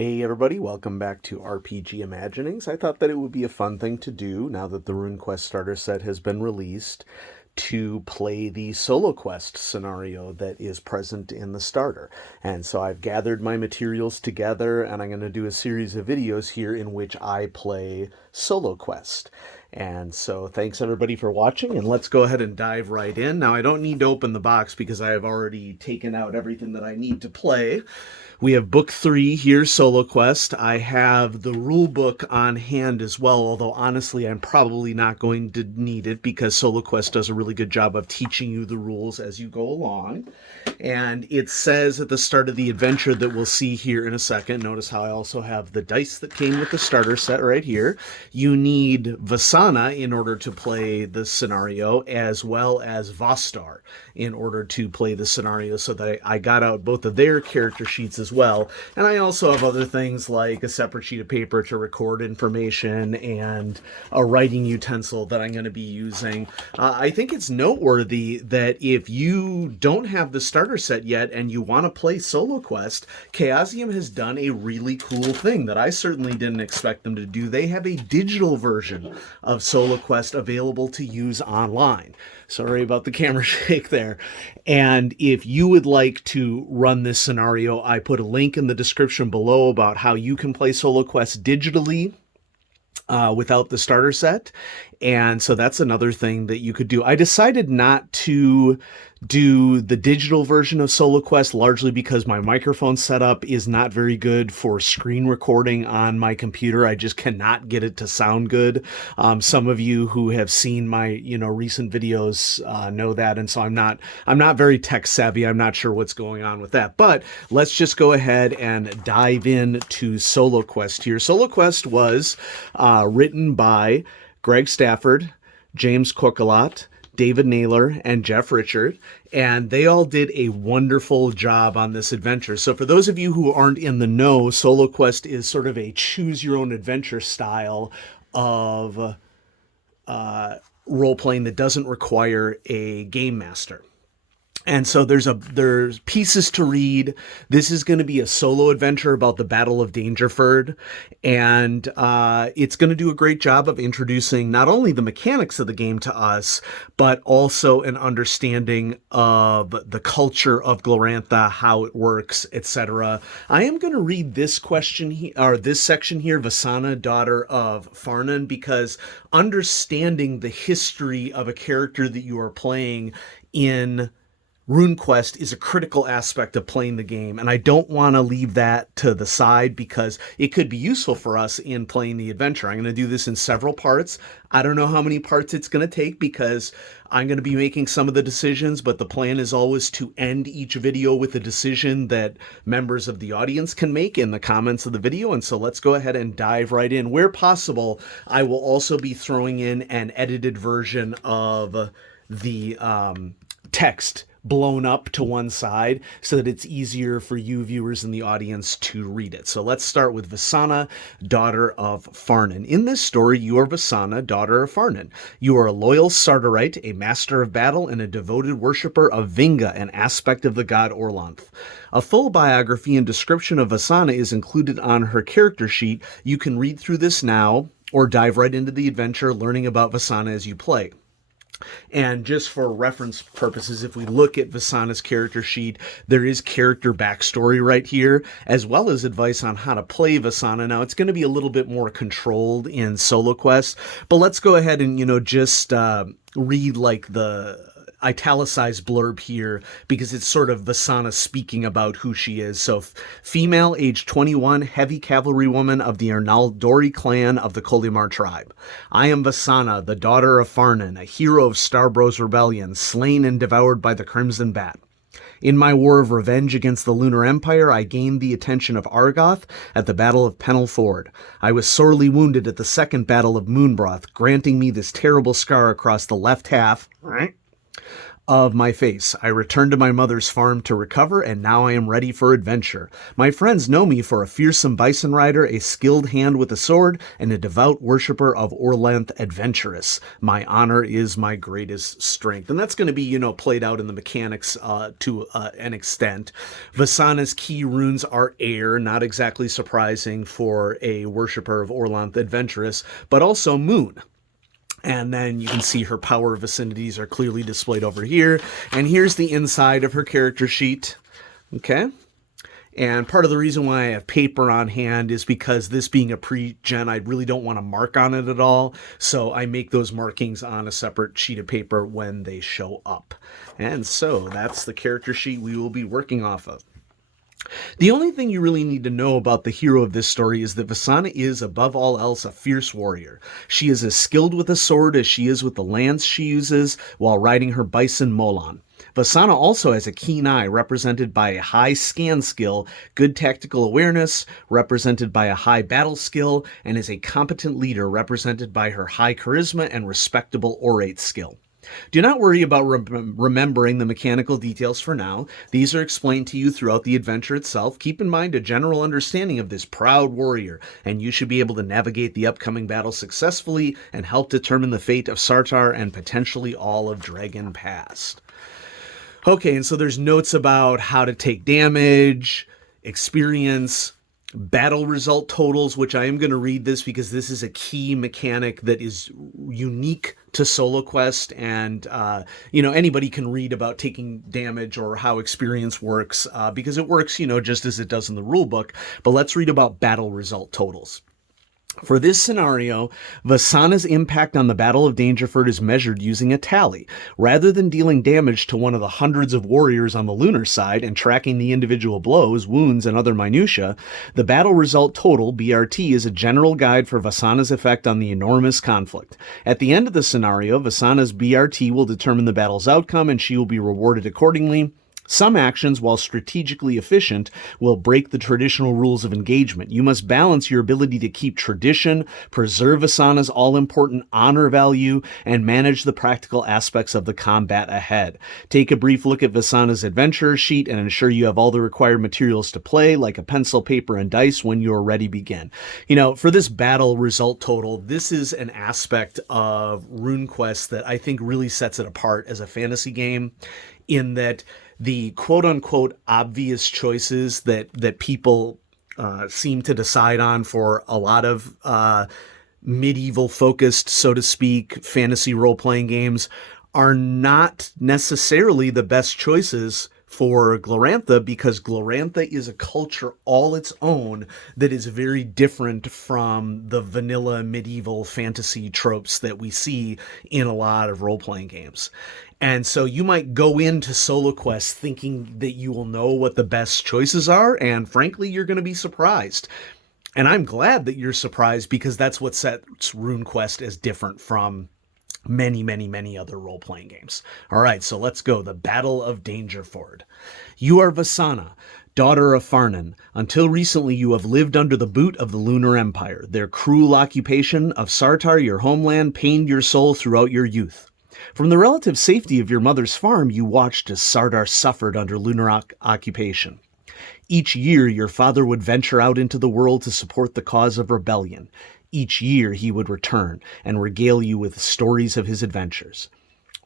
Hey everybody, welcome back to RPG Imaginings. I thought that it would be a fun thing to do now that the Runequest starter set has been released to play the SoloQuest scenario that is present in the starter. And so I've gathered my materials together and I'm going to do a series of videos here in which I play SoloQuest. And so thanks everybody for watching, and let's go ahead and dive right in. Now I don't need to open the box because I have already taken out everything that I need to play. We have book 3 here, SoloQuest. I have the rule book on hand as well, although honestly I'm probably not going to need it because SoloQuest does a really good job of teaching you the rules as you go along. And it says at the start of the adventure that we'll see here in a second, notice how I also have the dice that came with the starter set right here. You need Vasana in order to play the scenario, as well as Vostar in order to play the scenario, so that I got out both of their character sheets as well. And I also have other things like a separate sheet of paper to record information and a writing utensil that I'm going to be using. I think it's noteworthy that if you don't have the starter set yet and you want to play SoloQuest, Chaosium has done a really cool thing that I certainly didn't expect them to do. They have a digital version of SoloQuest available to use online. Sorry about the camera shake there. And if you would like to run this scenario, I put a link in the description below about how you can play SoloQuest digitally without the starter set. And so that's another thing that you could do. I decided not to do the digital version of SoloQuest largely because my microphone setup is not very good for screen recording on my computer. I just cannot get it to sound good. Some of you who have seen my recent videos know that, and so I'm not very tech savvy. I'm not sure what's going on with that. But let's just go ahead and dive in to SoloQuest here. SoloQuest was written by Greg Stafford, James Coquelot, David Naylor, and Jeff Richard, and they all did a wonderful job on this adventure. So for those of you who aren't in the know, SoloQuest is sort of a choose-your-own-adventure style of role-playing that doesn't require a game master. And so there's pieces to read. This is going to be a solo adventure about the Battle of Dangerford, and it's going to do a great job of introducing not only the mechanics of the game to us, but also an understanding of the culture of Glorantha, how it works, etc. I am going to read this question or this section here, Vasana, daughter of Farnan, because understanding the history of a character that you are playing in Runequest is a critical aspect of playing the game, and I don't want to leave that to the side because it could be useful for us in playing the adventure. I'm going to do this in several parts. I don't know how many parts it's going to take because I'm going to be making some of the decisions, but the plan is always to end each video with a decision that members of the audience can make in the comments of the video. And so let's go ahead and dive right in. Where possible, I will also be throwing in an edited version of the text blown up to one side so that it's easier for you viewers in the audience to read it. So let's start with Vasana, daughter of Farnan. In this story, you are Vasana, daughter of Farnan. You are a loyal Sardarite, a master of battle, and a devoted worshiper of Vinga, an aspect of the god Orlanth. A full biography and description of Vasana is included on her character sheet. You can read through this now or dive right into the adventure, learning about Vasana as you play. And just for reference purposes, if we look at Vasana's character sheet, there is character backstory right here, as well as advice on how to play Vasana. Now, it's going to be a little bit more controlled in SoloQuest, but let's go ahead and, just read like the italicized blurb here because it's sort of Vasana speaking about who she is. So, female, age 21, heavy cavalry woman of the Arnaldori clan of the Kolimar tribe. I am Vasana, the daughter of Farnan, a hero of Starbro's rebellion, slain and devoured by the Crimson Bat. In my war of revenge against the Lunar Empire, I gained the attention of Argoth at the Battle of Pennel Ford. I was sorely wounded at the Second Battle of Moonbroth, granting me this terrible scar across the left half of my face. I returned to my mother's farm to recover, and now I am ready for adventure. My friends know me for a fearsome bison rider, a skilled hand with a sword, and a devout worshiper of Orlanth adventurous. My honor is my greatest strength. And that's going to be, played out in the mechanics to an extent. Vasana's key runes are air, not exactly surprising for a worshiper of Orlanth adventurous, but also moon. And then you can see her power vicinities are clearly displayed over here. And here's the inside of her character sheet. Okay. And part of the reason why I have paper on hand is because this being a pre-gen, I really don't want to mark on it at all. So I make those markings on a separate sheet of paper when they show up. And so that's the character sheet we will be working off of. The only thing you really need to know about the hero of this story is that Vasana is, above all else, a fierce warrior. She is as skilled with a sword as she is with the lance she uses while riding her bison Molon. Vasana also has a keen eye, represented by a high scan skill, good tactical awareness, represented by a high battle skill, and is a competent leader, represented by her high charisma and respectable orate skill. Do not worry about remembering the mechanical details for now. These are explained to you throughout the adventure itself. Keep in mind a general understanding of this proud warrior, and you should be able to navigate the upcoming battle successfully and help determine the fate of Sartar and potentially all of Dragon Past. Okay, and so there's notes about how to take damage, experience, battle result totals, which I am going to read this because this is a key mechanic that is unique to SoloQuest, and anybody can read about taking damage or how experience works because it works just as it does in the rule book. But let's read about battle result totals. For this scenario, Vasana's impact on the Battle of Dangerford is measured using a tally. Rather than dealing damage to one of the hundreds of warriors on the lunar side and tracking the individual blows, wounds, and other minutiae, the battle result total, BRT, is a general guide for Vasana's effect on the enormous conflict. At the end of the scenario, Vasana's BRT will determine the battle's outcome, and she will be rewarded accordingly. Some actions, while strategically efficient, will break the traditional rules of engagement. You must balance your ability to keep tradition, preserve Vasana's all-important honor value, and manage the practical aspects of the combat ahead. Take a brief look at Vasana's adventurer sheet and ensure you have all the required materials to play, like a pencil, paper, and dice when you are ready to begin. For this battle result total, this is an aspect of Runequest that I think really sets it apart as a fantasy game, in that the quote-unquote obvious choices that people seem to decide on for a lot of medieval-focused, so to speak, fantasy role-playing games are not necessarily the best choices for Glorantha, because Glorantha is a culture all its own that is very different from the vanilla medieval fantasy tropes that we see in a lot of role-playing games. And so you might go into SoloQuest thinking that you will know what the best choices are, and frankly, you're going to be surprised. And I'm glad that you're surprised, because that's what sets Runequest as different from many, many, many other role-playing games. All right, so let's go. The Battle of Dangerford. You are Vasana, daughter of Farnan. Until recently, you have lived under the boot of the Lunar Empire. Their cruel occupation of Sartar, your homeland, pained your soul throughout your youth. From the relative safety of your mother's farm, you watched as Sartar suffered under lunar occupation. Each year, your father would venture out into the world to support the cause of rebellion. Each year, he would return and regale you with stories of his adventures.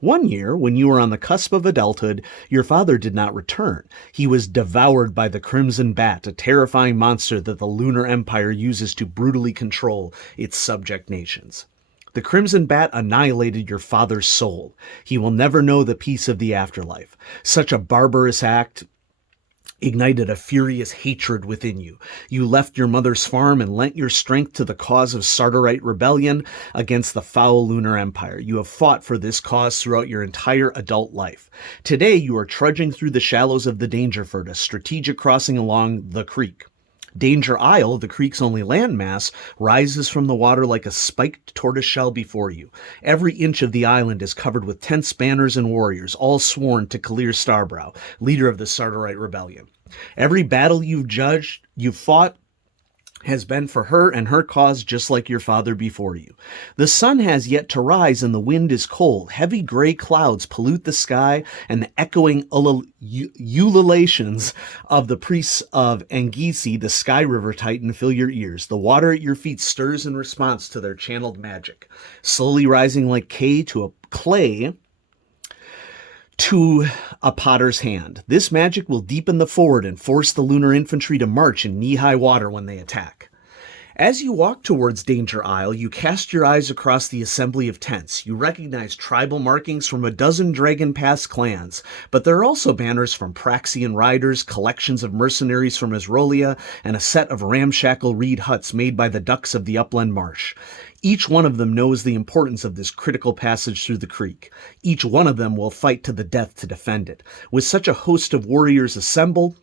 One year, when you were on the cusp of adulthood, your father did not return. He was devoured by the Crimson Bat, a terrifying monster that the Lunar Empire uses to brutally control its subject nations. The Crimson Bat annihilated your father's soul. He will never know the peace of the afterlife. Such a barbarous act ignited a furious hatred within you. You left your mother's farm and lent your strength to the cause of Sartarite rebellion against the foul Lunar Empire. You have fought for this cause throughout your entire adult life. Today, you are trudging through the shallows of the Dangerford, a strategic crossing along the creek. Danger Isle, the creek's only landmass, rises from the water like a spiked tortoiseshell before you. Every inch of the island is covered with tense banners and warriors, all sworn to Kalir Starbrow, leader of the Sartarite rebellion. Every battle you've fought has been for her and her cause just like your father before you. The sun has yet to rise and the wind is cold. Heavy gray clouds pollute the sky, and the echoing ululations of the priests of Angisi, the Sky River Titan, fill your ears. The water at your feet stirs in response to their channeled magic, slowly rising like clay to a potter's hand. This magic will deepen the ford and force the lunar infantry to march in knee-high water when they attack. As you walk towards Danger Isle, you cast your eyes across the assembly of tents. You recognize tribal markings from a dozen Dragon Pass clans, but there are also banners from Praxian riders, collections of mercenaries from Isrolia, and a set of ramshackle reed huts made by the ducks of the upland marsh. Each one of them knows the importance of this critical passage through the creek. Each one of them will fight to the death to defend it. With such a host of warriors assembled,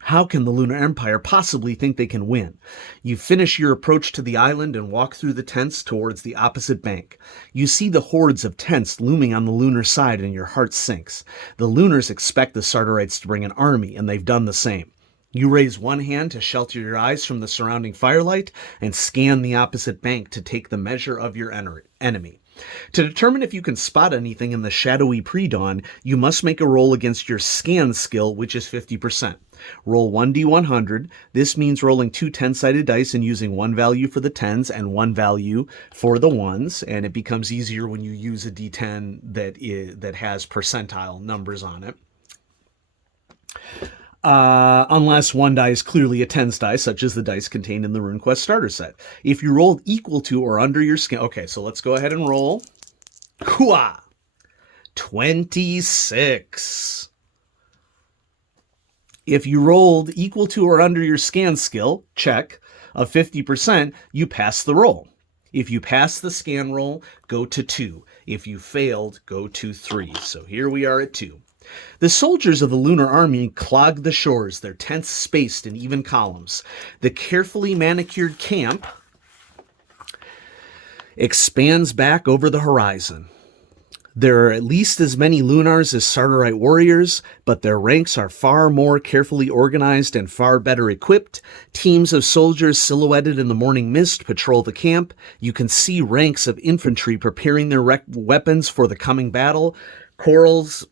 how can the Lunar Empire possibly think they can win? You finish your approach to the island and walk through the tents towards the opposite bank. You see the hordes of tents looming on the lunar side and your heart sinks. The Lunars expect the Sartorites to bring an army, and they've done the same. You raise one hand to shelter your eyes from the surrounding firelight and scan the opposite bank to take the measure of your enemy. To determine if you can spot anything in the shadowy pre-dawn, you must make a roll against your scan skill, which is 50%. Roll 1d100. This means rolling two 10-sided dice and using one value for the 10s and one value for the 1s, and it becomes easier when you use a d10 that has percentile numbers on it. Unless one die is clearly a 10s die, such as the dice contained in the Runequest starter set. If you rolled equal to or under your scan... Okay, so let's go ahead and roll. Hooah! 26. If you rolled equal to or under your scan skill, check, of 50%, you pass the roll. If you pass the scan roll, go to 2. If you failed, go to 3. So here we are at 2. The soldiers of the Lunar Army clogged the shores, their tents spaced in even columns. The carefully manicured camp expands back over the horizon. There are at least as many Lunars as Sartorite warriors, but their ranks are far more carefully organized and far better equipped. Teams of soldiers silhouetted in the morning mist patrol the camp. You can see ranks of infantry preparing their weapons for the coming battle. Corrals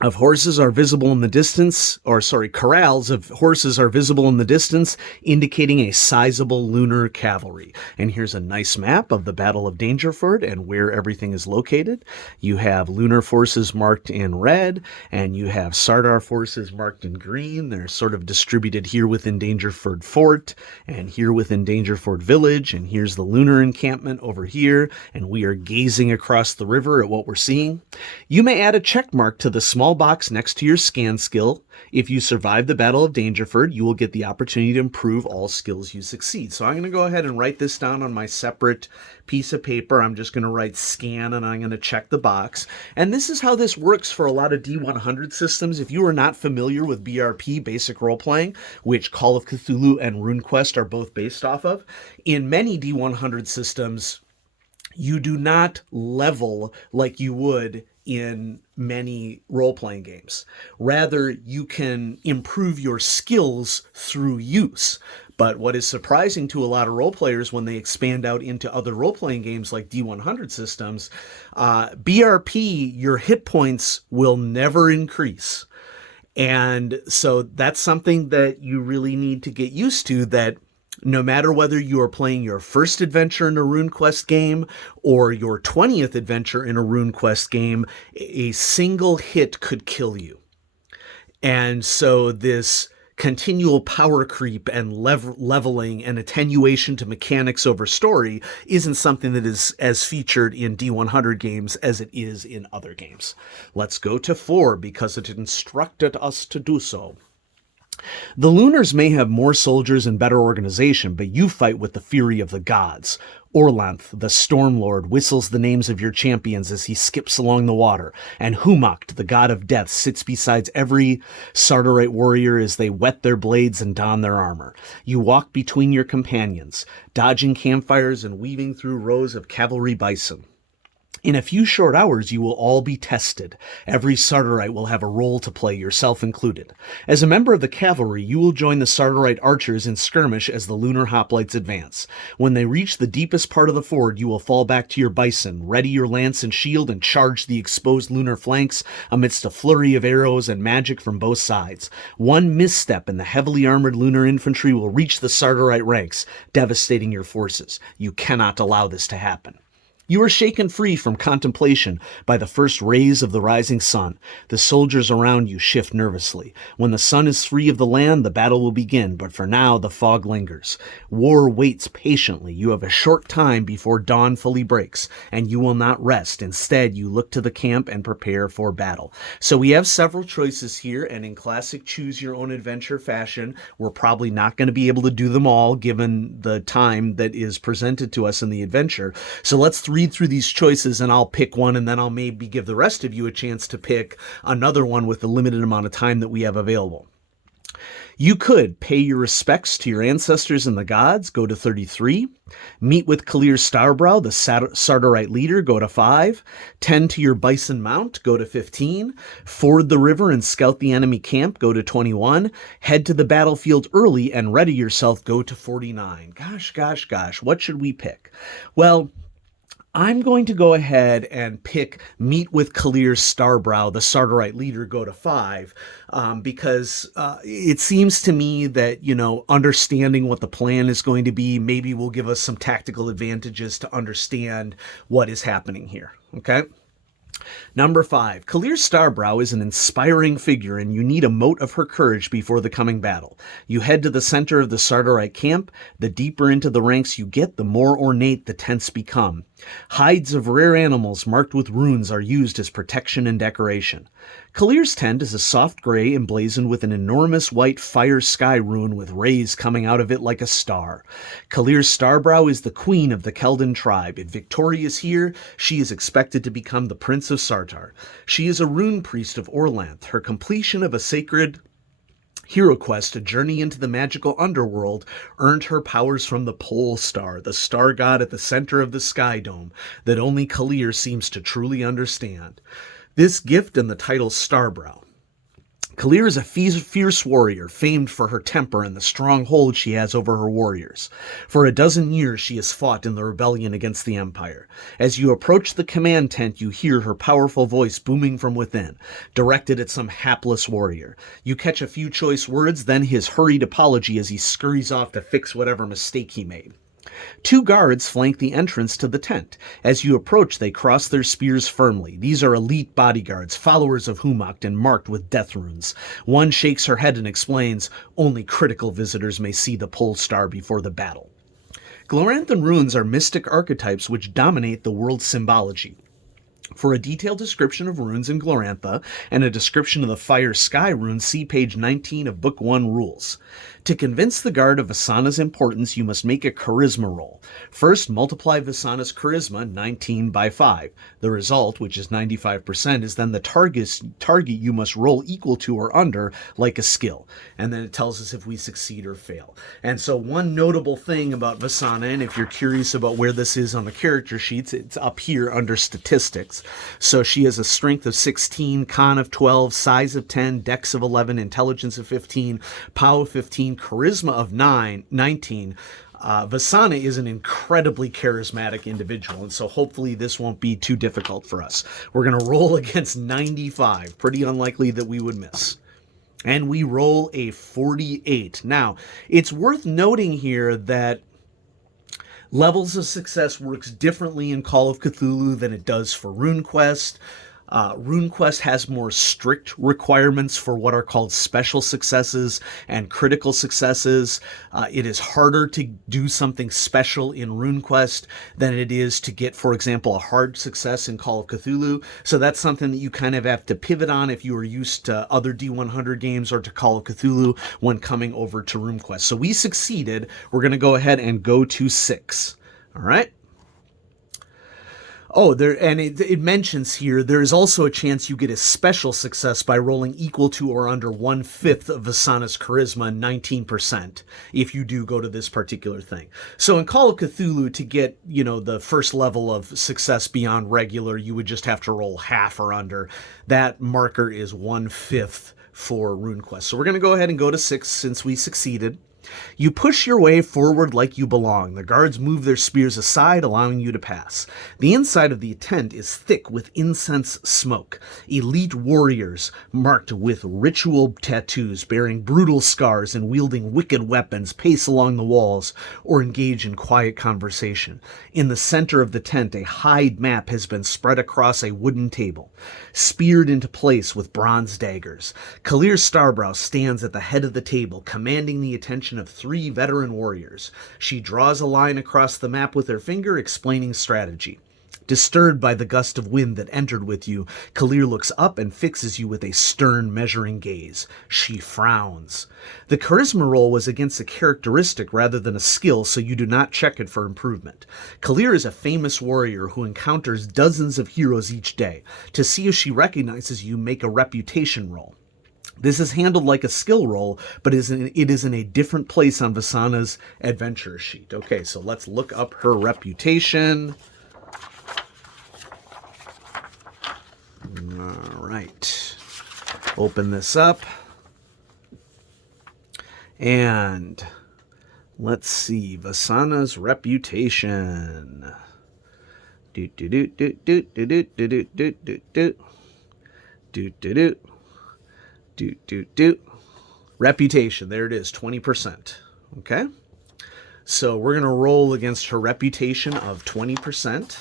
of horses are visible in the distance, corrals of horses are visible in the distance, indicating a sizable lunar cavalry. And here's a nice map of the Battle of Dangerford and where everything is located. You have lunar forces marked in red, and you have Sardar forces marked in green. They're sort of distributed here within Dangerford Fort, and here within Dangerford Village, and here's the lunar encampment over here, and we are gazing across the river at what we're seeing. You may add a check mark to the small box next to your scan skill. If you survive the Battle of Dangerford, you will get the opportunity to improve all skills you succeed. So I'm going to go ahead and write this down on my separate piece of paper. I'm just going to write scan and I'm going to check the box. And this is how this works for a lot of D100 systems. If you are not familiar with BRP, basic role-playing, which Call of Cthulhu and Runequest are both based off of, in many D100 systems, you do not level like you would in many role-playing games. Rather, you can improve your skills through use. But what is surprising to a lot of role players when they expand out into other role-playing games like D100 systems, BRP, your hit points will never increase. And so that's something that you really need to get used to, that no matter whether you are playing your first adventure in a Runequest game or your 20th adventure in a Runequest game, a single hit could kill you. And so this continual power creep and leveling and attenuation to mechanics over story isn't something that is as featured in D100 games as it is in other games. Let's go to 4 because it instructed us to do so. The Lunars may have more soldiers and better organization, but you fight with the fury of the gods. Orlanth, the Stormlord, whistles the names of your champions as he skips along the water, and Humakt, the god of death, sits beside every Sartorite warrior as they whet their blades and don their armor. You walk between your companions, dodging campfires and weaving through rows of cavalry bison. In a few short hours, you will all be tested. Every Sardarite will have a role to play, yourself included. As a member of the cavalry, you will join the Sardarite archers in skirmish as the lunar hoplites advance. When they reach the deepest part of the ford, you will fall back to your bison, ready your lance and shield, and charge the exposed lunar flanks amidst a flurry of arrows and magic from both sides. One misstep and the heavily armored lunar infantry will reach the Sardarite ranks, devastating your forces. You cannot allow this to happen. You are shaken free from contemplation by the first rays of the rising sun. The soldiers around you shift nervously. When the sun is free of the land, the battle will begin, but for now the fog lingers. War waits patiently. You have a short time before dawn fully breaks, and you will not rest. Instead, you look to the camp and prepare for battle. So we have several choices here, and in classic choose-your-own-adventure fashion, we're probably not going to be able to do them all given the time that is presented to us in the adventure. So let's read through these choices, and I'll pick one, and then I'll maybe give the rest of you a chance to pick another one with the limited amount of time that we have available. You could pay your respects to your ancestors and the gods, go to 33. Meet with Kalir Starbrow, the Sardarite leader, go to 5. Tend to your bison mount, go to 15. Ford the river and scout the enemy camp, go to 21. Head to the battlefield early and ready yourself, go to 49. Gosh, what should we pick? Well, I'm going to go ahead and pick Meet with Kalir Starbrow, the Sardarite leader, go to 5, because it seems to me that, understanding what the plan is going to be maybe will give us some tactical advantages to understand what is happening here, okay? Number 5, Kalir Starbrow is an inspiring figure, and you need a mote of her courage before the coming battle. You head to the center of the Sardarite camp. The deeper into the ranks you get, the more ornate the tents become. Hides of rare animals marked with runes are used as protection and decoration. Kalir's tent is a soft gray emblazoned with an enormous white fire sky rune with rays coming out of it like a star. Kalir Starbrow is the queen of the Keldan tribe. If victorious here, she is expected to become the Prince of Sartar. She is a rune priest of Orlanth. Her completion of a sacred hero quest, a journey into the magical underworld, earned her powers from the Pole Star, the star god at the center of the Sky Dome that only Kalir seems to truly understand. This gift and the title Starbrow. Kalir is a fierce warrior, famed for her temper and the strong hold she has over her warriors. For a dozen years she has fought in the rebellion against the Empire. As you approach the command tent, you hear her powerful voice booming from within, directed at some hapless warrior. You catch a few choice words, then his hurried apology as he scurries off to fix whatever mistake he made. 2 guards flank the entrance to the tent. As you approach, they cross their spears firmly. These are elite bodyguards, followers of Humacht and marked with death runes. One shakes her head and explains, only critical visitors may see the pole star before the battle. Gloranthan runes are mystic archetypes which dominate the world's symbology. For a detailed description of runes in Glorantha and a description of the Fire Sky runes, see page 19 of Book 1 Rules. To convince the guard of Vasana's importance, you must make a charisma roll. First, multiply Vasana's charisma 19 by 5. The result, which is 95%, is then the target you must roll equal to or under, like a skill. And then it tells us if we succeed or fail. And so one notable thing about Vasana, and if you're curious about where this is on the character sheets, it's up here under statistics. So she has a strength of 16, con of 12, size of 10, dex of 11, intelligence of 15, power of 15, charisma of 19. Vasana is an incredibly charismatic individual, and so hopefully this won't be too difficult for us. We're going to roll against 95. Pretty unlikely that we would miss. And we roll a 48. Now, it's worth noting here that levels of success works differently in Call of Cthulhu than it does for Runequest. Runequest has more strict requirements for what are called special successes and critical successes. It is harder to do something special in Runequest than it is to get, for example, a hard success in Call of Cthulhu. So that's something that you kind of have to pivot on if you are used to other D100 games or to Call of Cthulhu when coming over to Runequest. So we succeeded. We're going to go ahead and go to 6. All right. Oh, there, and it mentions here there is also a chance you get a special success by rolling equal to or under 1/5 of Vasana's charisma, 19%, if you do go to this particular thing. So in Call of Cthulhu, to get, the first level of success beyond regular, you would just have to roll half or under. That marker is 1/5 for Runequest. So we're going to go ahead and go to 6 since we succeeded. You push your way forward like you belong. The guards move their spears aside, allowing you to pass. The inside of the tent is thick with incense smoke. Elite warriors, marked with ritual tattoos, bearing brutal scars and wielding wicked weapons, pace along the walls or engage in quiet conversation. In the center of the tent, a hide map has been spread across a wooden table, speared into place with bronze daggers. Kalir Starbrow stands at the head of the table, commanding the attention of 3 veteran warriors. She draws a line across the map with her finger, explaining strategy. Disturbed by the gust of wind that entered with you, Kalir looks up and fixes you with a stern, measuring gaze. She frowns. The charisma roll was against a characteristic rather than a skill, so you do not check it for improvement. Kalir is a famous warrior who encounters dozens of heroes each day. To see if she recognizes you, make a reputation roll. This is handled like a skill roll, but it is in a different place on Vasana's adventure sheet. Okay, so let's look up her reputation. All right. Open this up. And let's see. Vasana's reputation. Do do do do do do do do do do do do do do. Reputation. There it is, 20%. Okay. So we're going to roll against her reputation of 20%.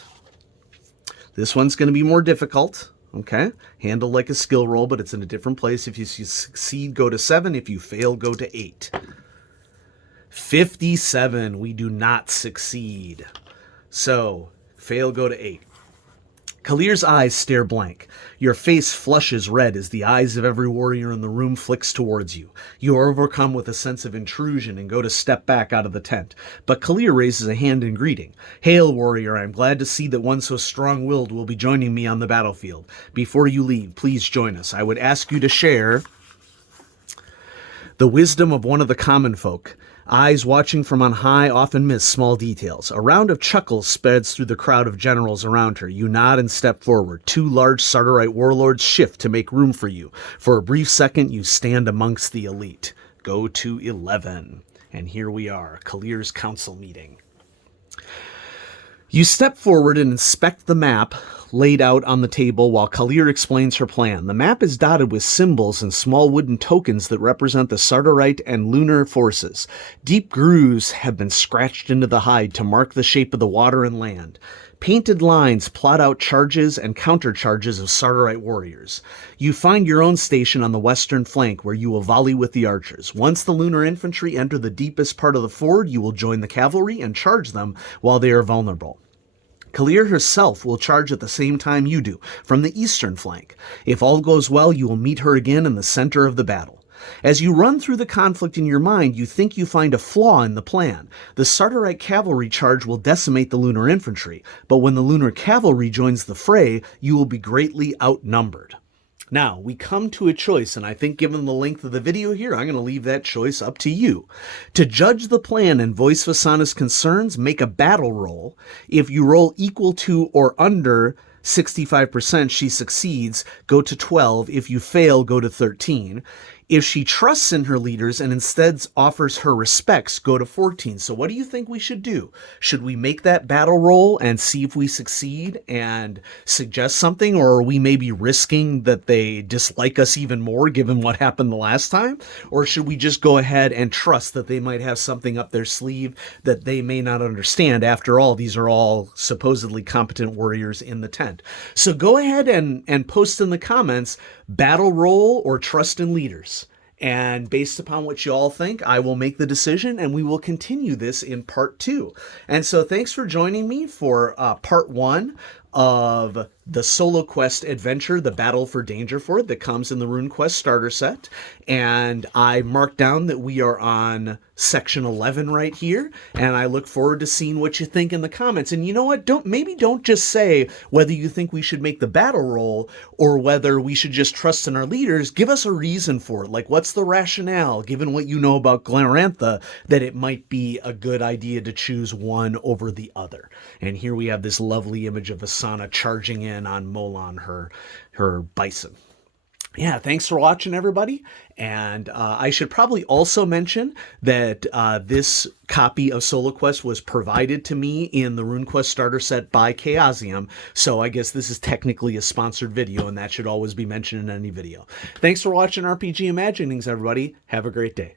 This one's going to be more difficult. Okay. Handled like a skill roll, but it's in a different place. If you succeed, go to 7. If you fail, go to 8. 57. We do not succeed. So fail, go to 8. Kalir's eyes stare blank. Your face flushes red as the eyes of every warrior in the room flicks towards you. You are overcome with a sense of intrusion and go to step back out of the tent. But Kalir raises a hand in greeting. Hail, warrior, I am glad to see that one so strong-willed will be joining me on the battlefield. Before you leave, please join us. I would ask you to share the wisdom of one of the common folk. Eyes watching from on high often miss small details. A round of chuckles spreads through the crowd of generals around her. You nod and step forward. 2 large Sardarite warlords shift to make room for you. For a brief second, you stand amongst the elite. Go to 11. And here we are, Kalir's council meeting. You step forward and inspect the map laid out on the table while Kalir explains her plan. The map is dotted with symbols and small wooden tokens that represent the Sardarite and lunar forces. Deep grooves have been scratched into the hide to mark the shape of the water and land. Painted lines plot out charges and countercharges of Sardarite warriors. You find your own station on the western flank where you will volley with the archers. Once the lunar infantry enter the deepest part of the ford, you will join the cavalry and charge them while they are vulnerable. Kalir herself will charge at the same time you do, from the eastern flank. If all goes well, you will meet her again in the center of the battle. As you run through the conflict in your mind, you think you find a flaw in the plan. The Sardarite cavalry charge will decimate the lunar infantry, but when the lunar cavalry joins the fray, you will be greatly outnumbered. Now, we come to a choice, and I think given the length of the video here, I'm going to leave that choice up to you. To judge the plan and voice Vasana's concerns, make a battle roll. If you roll equal to or under 65%, she succeeds, go to 12. If you fail, go to 13. If she trusts in her leaders and instead offers her respects, go to 14. So what do you think we should do? Should we make that battle roll and see if we succeed and suggest something, or are we maybe risking that they dislike us even more given what happened the last time? Or should we just go ahead and trust that they might have something up their sleeve that they may not understand? After all, these are all supposedly competent warriors in the tent. So go ahead and post in the comments, battle roll or trust in leaders. And based upon what you all think, I will make the decision and we will continue this in part 2. And so thanks for joining me for part 1 of the SoloQuest adventure, The Battle for Dangerford, that comes in the Runequest starter set. And I marked down that we are on section 11 right here, and I look forward to seeing what you think in the comments. And you know what? Don't just say whether you think we should make the battle roll or whether we should just trust in our leaders. Give us a reason for it. Like, what's the rationale, given what you know about Glorantha, that it might be a good idea to choose one over the other? And here we have this lovely image of Asana charging in on Molon, her bison. Yeah, thanks for watching, everybody. And I should probably also mention that this copy of SoloQuest was provided to me in the Runequest starter set by Chaosium. So I guess this is technically a sponsored video, and that should always be mentioned in any video. Thanks for watching RPG Imaginings, everybody. Have a great day.